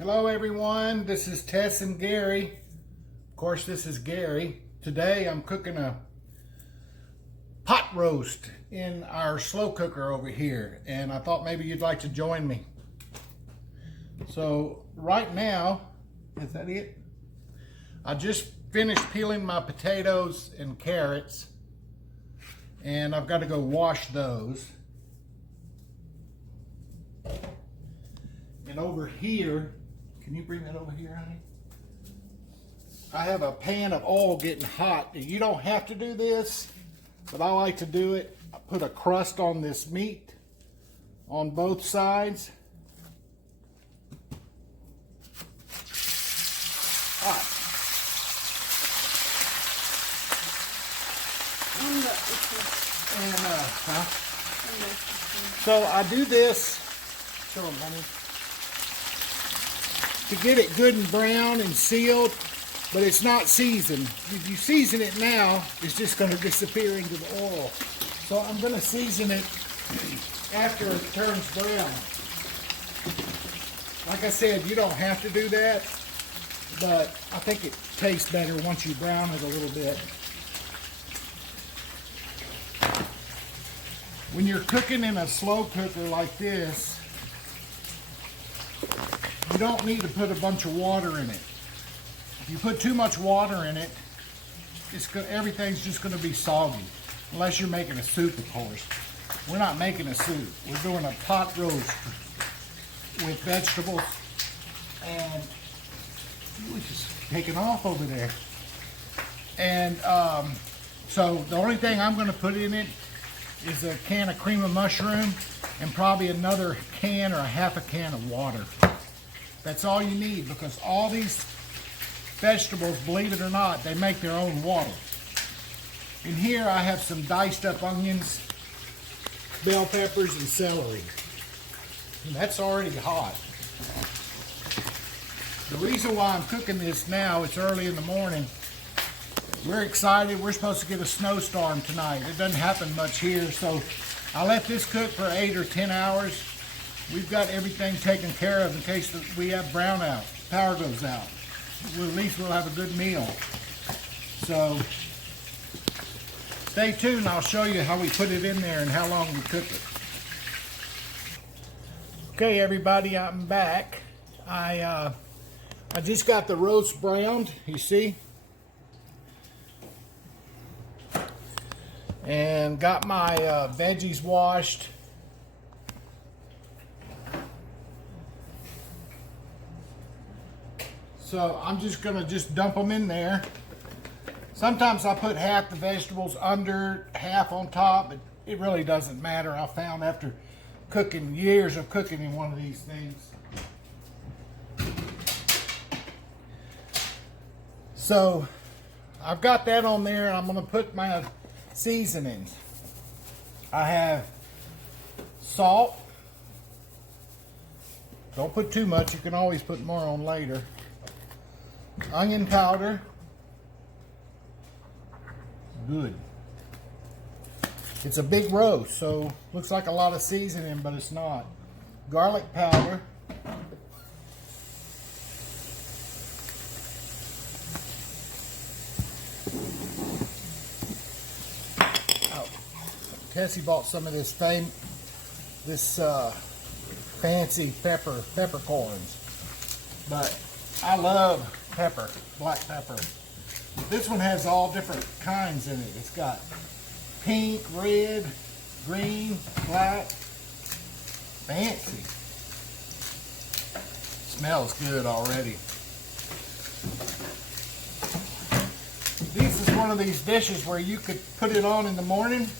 Hello everyone, this is Tess and Gary. Of course, this is Gary. Today I'm cooking a pot roast in our slow cooker over here, and I thought maybe you'd like to join me. So right now, is that it? I just finished peeling my potatoes and carrots, and I've got to go wash those. And over here, can you bring that over here, honey? I have a pan of oil getting hot. You don't have to do this, but I like to do it. I put a crust on this meat on both sides. Hot. So I do this. Show them, honey. To get it good and brown and sealed, but it's not seasoned. If you season it now, it's just going to disappear into the oil. So I'm going to season it after it turns brown. Like I said, you don't have to do that, but I think it tastes better once you brown it a little bit. When you're cooking in a slow cooker like this, you don't need to put a bunch of water in it. If you put too much water in it, everything's just going to be soggy. Unless you're making a soup, of course. We're not making a soup. We're doing a pot roast with vegetables. And it's just taking off over there. And so the only thing I'm going to put in it is a can of cream of mushroom and probably another can or a half a can of water. That's all you need, because all these vegetables, believe it or not, they make their own water. In here I have some diced up onions, bell peppers, and celery. And that's already hot. The reason why I'm cooking this now, it's early in the morning. We're excited. We're supposed to get a snowstorm tonight. It doesn't happen much here, so I let this cook for 8 or 10 hours. We've got everything taken care of in case we have brownout, power goes out. Well, at least we'll have a good meal. So stay tuned. I'll show you how we put it in there and how long we cook it. Okay, everybody, I'm back. I just got the roast browned, you see, and got my veggies washed. So I'm just gonna dump them in there. Sometimes I put half the vegetables under, half on top, but it really doesn't matter. I found after cooking, years of cooking in one of these things. So I've got that on there, and I'm gonna put my seasonings. I have salt. Don't put too much, you can always put more on later. Onion powder. Good. It's a big roast, so looks like a lot of seasoning, but it's not. Garlic powder. Oh, Tessie bought some of this fancy peppercorns, but I love pepper, black pepper. This one has all different kinds in it. It's got pink, red, green, black. Fancy. Smells good already. This is one of these dishes where you could put it on in the morning,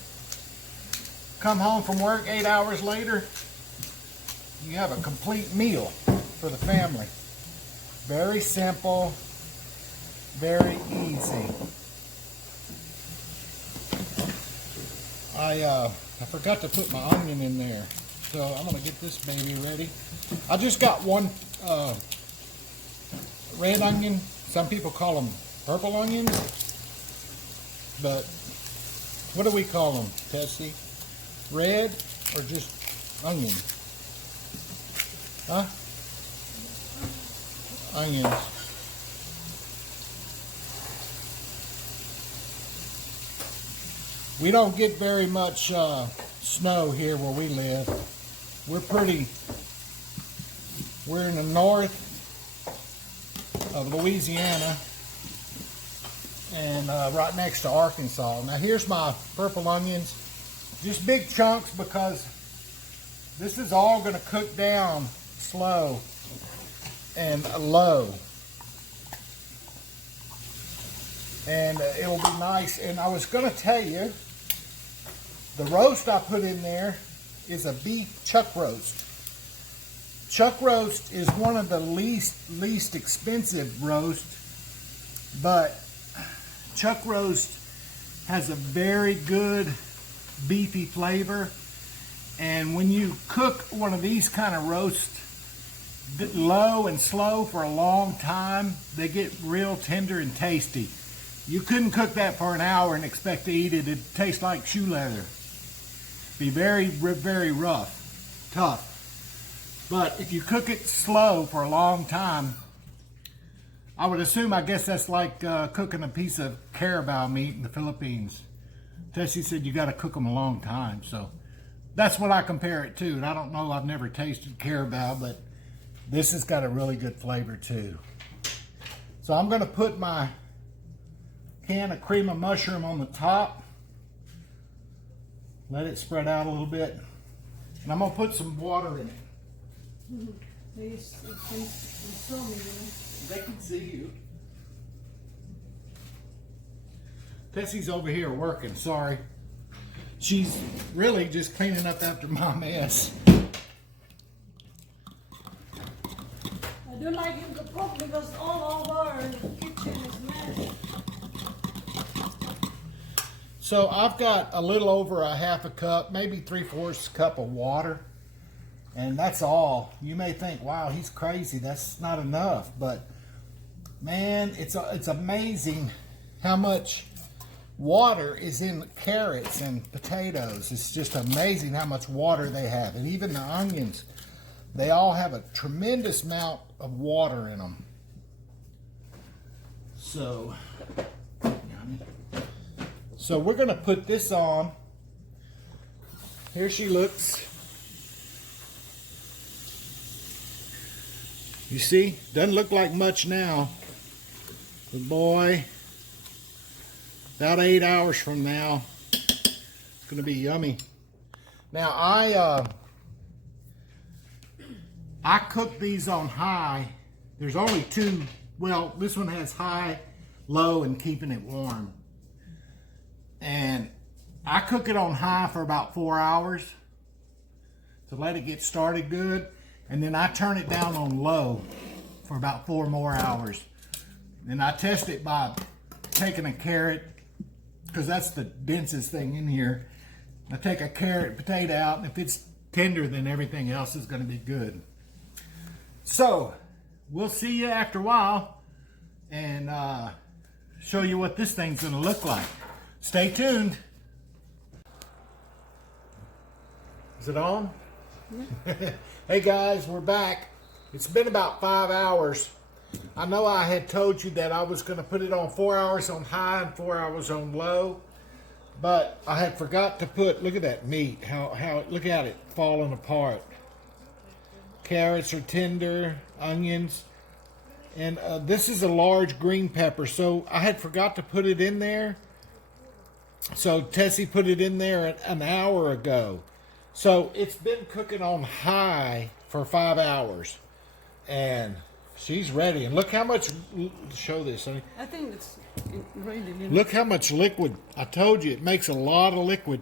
come home from work 8 hours later, you have a complete meal for the family. Very simple, very easy. I forgot to put my onion in there, so I'm gonna get this baby ready. I just got one red onion. Some people call them purple onions, but what do we call them, Tessie? Red or just onion? Huh? onions. We don't get very much snow here where we live. We're in the north of Louisiana and right next to Arkansas. Now here's my purple onions. Just big chunks because this is all going to cook down slow and low. And it'll be nice. And I was going to tell you, the roast I put in there is a beef chuck roast. Chuck roast is one of the least expensive roast, but chuck roast has a very good beefy flavor. And when you cook one of these kind of roasts low and slow for a long time, they get real tender and tasty. You couldn't cook that for an hour and expect to eat it. It'd taste like shoe leather. Be very, very rough, tough. But if you cook it slow for a long time, I would assume, I guess that's like cooking a piece of carabao meat in the Philippines. Tessie said you got to cook them a long time, so that's what I compare it to. And I don't know, I've never tasted carabao, but this has got a really good flavor too. So I'm going to put my can of cream of mushroom on the top. Let it spread out a little bit. And I'm going to put some water in it. They saw me. They can see you. Tessie's over here working, sorry. She's really just cleaning up after my mess. I don't like him to cook because all over the kitchen is messy. So I've got a little over a half a cup, maybe 3/4 cup of water. And that's all. You may think, wow, he's crazy. That's not enough. But man, it's amazing how much water is in carrots and potatoes. It's just amazing how much water they have. And even the onions, they all have a tremendous amount of water in them. So we're going to put this on. Here she looks. You see, doesn't look like much now. But boy, about 8 hours from now, it's going to be yummy. Now I cook these on high. There's only two. Well, this one has high, low, and keeping it warm. And I cook it on high for about 4 hours to let it get started good. And then I turn it down on low for about 4 more hours. Then I test it by taking a carrot, because that's the densest thing in here. I take a carrot, potato out, and if it's tender, then everything else is going to be good. So, we'll see you after a while and show you what this thing's going to look like. Stay tuned. Is it on? Yeah. Hey guys, we're back. It's been about 5 hours. I know I had told you that I was going to put it on 4 hours on high and 4 hours on low, but I had forgot to put, look at that meat, how look at it falling apart. Carrots are tender, onions, and this is a large green pepper, so I had forgot to put it in there. So Tessie put it in there an hour ago. So it's been cooking on high for 5 hours, and she's ready. And look how much, show this, honey. I think it's really good. Look how much liquid. I told you, it makes a lot of liquid.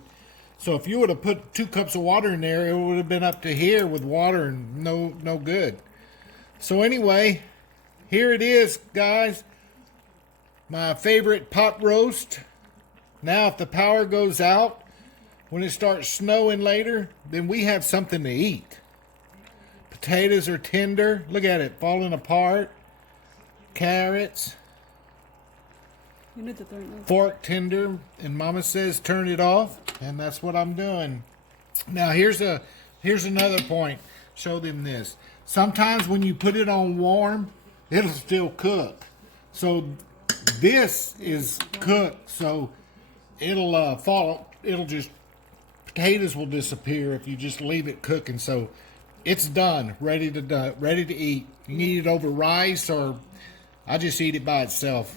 So if you would have put 2 cups of water in there, it would have been up to here with water and no good. So anyway, here it is, guys. My favorite pot roast. Now if the power goes out, when it starts snowing later, then we have something to eat. Potatoes are tender. Look at it, falling apart. Carrots. You need to turn it off. Fork tender. And Mama says turn it off. And that's what I'm doing. Now here's another point. Show them this. Sometimes when you put it on warm, it'll still cook. So this is cooked, so it'll fall. It'll just potatoes will disappear if you just leave it cooking. So it's done, ready to eat. You can eat it over rice, or I just eat it by itself.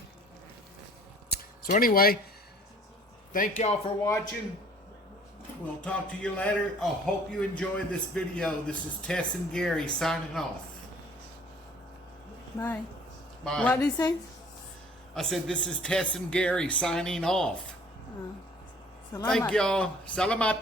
So anyway, thank y'all for watching. We'll talk to you later. I hope you enjoyed this video. This is Tess and Gary signing off. Bye. Bye. What did he say? I said this is Tess and Gary signing off. Salamat. Thank y'all. Salamat.